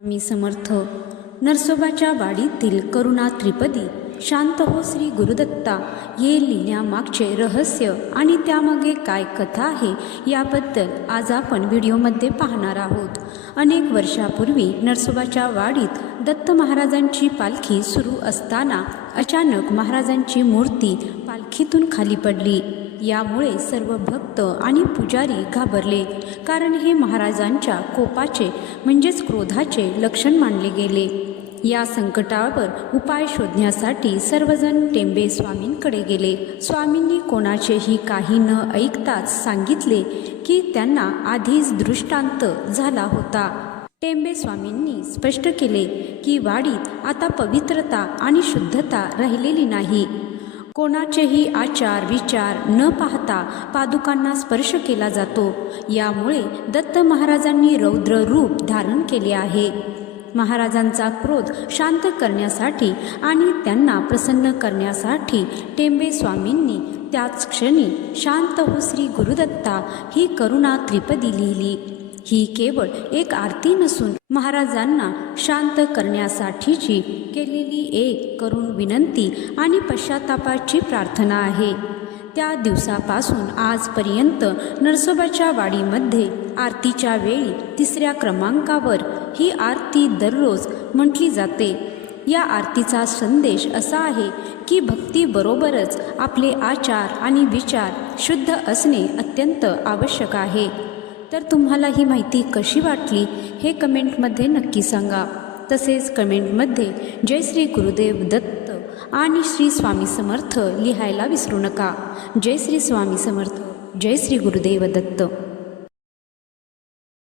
मी समर्थ. नरसोबाच्या वाडीतील करुणा त्रिपदी, शांत हो श्री गुरुदत्ता हे लिहिण्यामागचे रहस्य आणि त्यामागे काय कथा आहे याबद्दल आज आपण व्हिडिओमध्ये पाहणार आहोत. अनेक वर्षापूर्वी नरसोबाच्या वाडीत दत्त महाराजांची पालखी सुरू असताना अचानक महाराजांची मूर्ती पालखीतून खाली पडली. यामुळे सर्व भक्त आणि पुजारी घाबरले, कारण हे महाराजांच्या कोपाचे म्हणजेच क्रोधाचे लक्षण मानले गेले. या संकटावर उपाय शोधण्यासाठी सर्वजण टेंबे स्वामींकडे गेले. स्वामींनी कोणाचेही काही न ऐकताच सांगितले की त्यांना आधीच दृष्टांत झाला होता. टेंबे स्वामींनी स्पष्ट केले की वाडीत आता पवित्रता आणि शुद्धता राहिलेली नाही. कोणाचेही आचार विचार न पाहता पादुकांना स्पर्श केला जातो. यामुळे दत्त महाराजांनी रौद्र रूप धारण केले आहे. महाराजांचा क्रोध शांत करण्यासाठी आणि त्यांना प्रसन्न करण्यासाठी टेंबे स्वामींनी त्याच क्षणी शांत हो श्री गुरुदत्ता ही करुणा त्रिपदी लिहिली. ही केवळ एक आरती नसून महाराजांना शांत करण्यासाठीची केलेली एक करुण विनंती आणि पश्चातापाची प्रार्थना आहे. त्या दिवसापासून आजपर्यंत नरसोबाच्या वाडीमध्ये आरतीच्या वेळी 3ऱ्या क्रमांकावर ही आरती दररोज म्हटली जाते. या आरतीचा संदेश असा आहे की भक्तीबरोबरच आपले आचार आणि विचार शुद्ध असणे अत्यंत आवश्यक आहे. तर तुम्हाला ही माहिती कशी वाटली हे कमेंटमध्ये नक्की सांगा. तसेच कमेंटमध्ये जय श्री गुरुदेव दत्त आणि श्री स्वामी समर्थ लिहायला विसरू नका. जय श्री स्वामी समर्थ. जय श्री गुरुदेव दत्त.